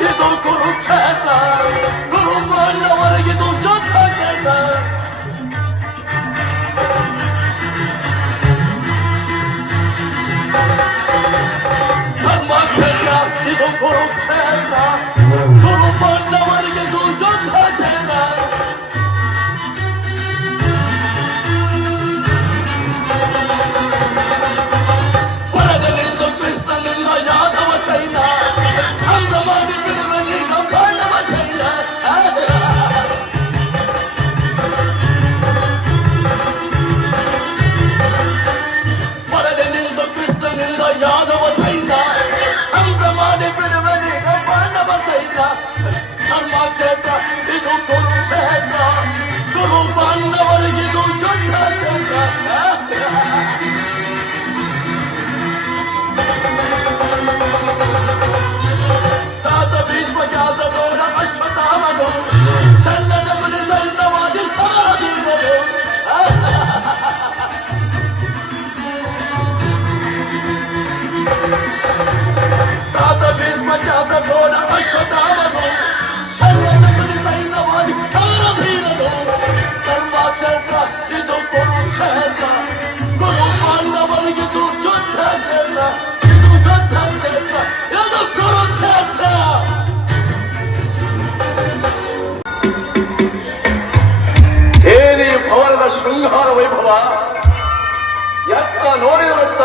一个轱辘车 ಇದು ಕುರುಕ್ಷೇತ್ರ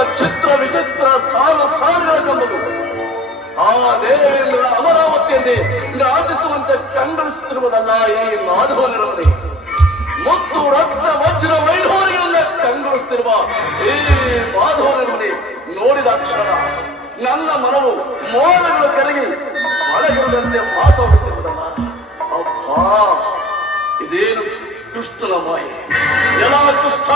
ಚಿತ್ರ ವಿಚಿತ್ರ ಸಾಲು ಸಾಲುಗಳ ಕಂಬುದು ಆ ದೇವೇಂದ್ರ ಅಮರಾವತಿಯನ್ನೇ ರಾಜಿಸುವಂತೆ ಕಂಗೊಳಿಸುತ್ತಿರುವುದಲ್ಲ ಈ ಮಾಧವನರವನೇ ಮತ್ತು, ರಕ್ತ, ವಜ್ರ ವೈಢೂರ್ಯಗಳನ್ನ ಕಂಗೊಳಿಸುತ್ತಿರುವ ಈ ಮಾಧವನರವನೇ ನೋಡಿದ ಕ್ಷಣ ನನ್ನ ಮನವು ಮೋಡಗಳು ಕರಗಿ ಮಳೆಗುರುದಂತೆ ವಾಸವಿಸುತ್ತಿರುವುದಲ್ಲ ಅಬ್ಬಾ, ಇದೇನು ಕೃಷ್ಣನ ಮಾಯೆ. ಎಲ್ಲ ಕೃಷ್ಣ!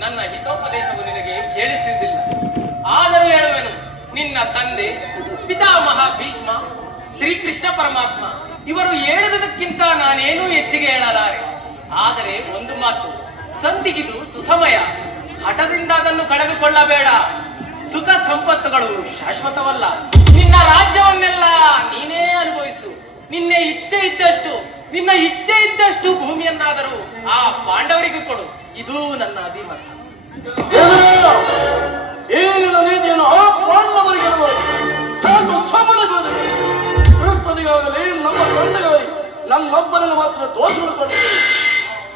ನನ್ನ ಹಿತೋಪದೇಶವು ನಿನಗೆ ಕೇಳಿಸುವುದಿಲ್ಲ ಆದರೂ ಹೇಳುವೆನು, ನಿನ್ನ ತಂದೆ ಪಿತಾಮಹ ಭೀಷ್ಮ ಶ್ರೀಕೃಷ್ಣ ಪರಮಾತ್ಮ, ಇವರು ಹೇಳುವುದಕ್ಕಿಂತ ನಾನೇನೂ ಹೆಚ್ಚಿಗೆ ಹೇಳಲಾರೆ. ಆದರೆ ಒಂದು ಮಾತು ಸಂಧಿಗಿದು ಸುಸಮಯ. ಹಠದಿಂದ ಅದನ್ನು ಕಳೆದುಕೊಳ್ಳಬೇಡ. ಸುಖ ಸಂಪತ್ತುಗಳು ಶಾಶ್ವತವಲ್ಲ. ನಿನ್ನ ರಾಜ್ಯವನ್ನೆಲ್ಲ ನೀನೇ ಅನುಭವಿಸು. ನಿನ್ನೆ ಇಚ್ಛೆ ಇದ್ದಷ್ಟು ನಿನ್ನ ಇಚ್ಛೆ ಇದ್ದಷ್ಟು ಭೂಮಿಯನ್ನಾದರೂ ಆ ಪಾಂಡವರಿಗೂ ಕೊಡು. ಇದು ನನ್ನ ಅಭಿಮತ. ನೀತಿಯನ್ನು ಆ ಪಾಂಡವರಿಗೆ ಸಾಕು ಸಮರಗಳು ಕೃಷ್ಣನಿಗಾಗಲಿ ನಮ್ಮ ತಂಡಗಾಗಲಿ ನನ್ನೊಬ್ಬರನ್ನು ಮಾತ್ರ ದೋಷಗಳು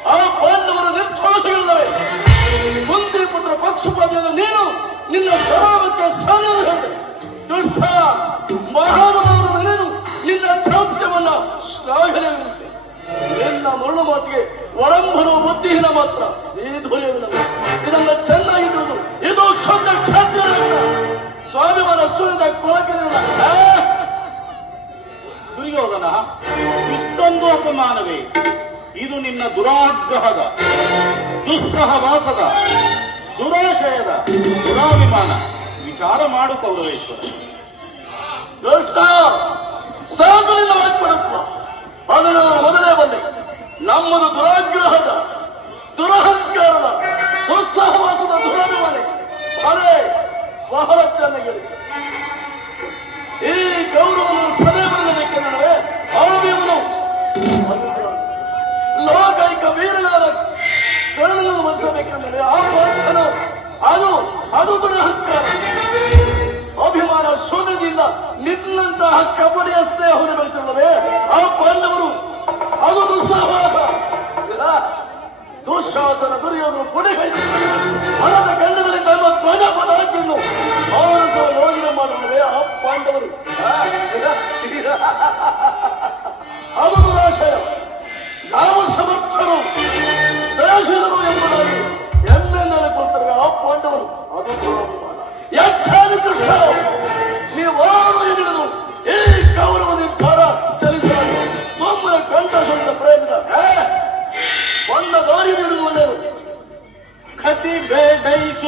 ಆ ಪಾಂಡವರ ನಿರ್ದೋಷಗಳಿದ್ದಾವೆ. ಕುಂತಿ ಪುತ್ರ ಪಕ್ಷಪಾತಿಯಾದ ನೀನು ನಿನ್ನ ಜವಾಬಕ್ಕೆ ಸರಿಯಾದ ಹೇಳಿದೆ ಕೃಷ್ಣ ಮಹಾನುಭಾವದ ನೀನು ನಿನ್ನ ದ್ರೌಪ್ಯವನ್ನ ಶ್ಲಾಘನೆಗೊಳಿಸಿದೆ ನಿನ್ನ ಮರಳು ಮಾತಿಗೆ ಒಳಂಬರು ಬುದ್ಧಿಹೀನ ಮಾತ್ರ. ಈ ಧ್ವನಿಯಲ್ಲ ಇದನ್ನ ಚೆನ್ನಾಗಿ ತಿಳಿದು ಇದು ಶುದ್ಧ ಕ್ಷತ್ರಿಯ ರಕ್ತ. ಸ್ವಾಭಿಮಾನ ಸುಳಿದ ಕೊಳಕಿದ ದುರ್ಯೋಧನ, ಇಷ್ಟೊಂದು ಅಪಮಾನವೇ. ಇದು ನಿನ್ನ ದುರಾಗ್ರಹದ, ದುಸ್ಸಹವಾಸದ, ದುರಾಶಯದ, ದುರಾಭಿಮಾನ. ವಿಚಾರ ಮಾಡು ಕೌರವೇಶ್ವರ ಸಾಕು ನಿನ್ನ ವಾಕ್ಪರತ್ವ ಅದನ್ನು ನಾನು ಮೊದಲೇ ಬಂದೆ ನಮ್ಮದು ದುರಾಗ್ರಹದ, ದುರಹಂಕಾರದ ದುಸ್ಸಹವಾಸದ ದುರಾಭಿಮಾನ ಅದೇ ಬಹಳ ಚೆನ್ನಾಗಿದೆ. ಈ ಗೌರವವನ್ನು ಸದೆ ಬರಲೇಬೇಕೆಂದರೆ ಭೀಮನು ಲೋಕೈಕ ವೀರನಾದ ಕರ್ಣನನ್ನು ವಧಿಸಬೇಕೆಂದರೆ ಆ ಪಾರ್ಥನು ಅದು ಅದು ದುರಹಂಕಾರ. ಅಭಿಮಾನ ಶೂನ್ಯದಿಂದ ನಿನ್ನಂತಹ ಕಬಡ್ಡಿಯ ಸ್ನೇಹವನ್ನು ಬೆಳೆಸಿರುತ್ತದೆ ಆ ಪಾಂಡವರು aj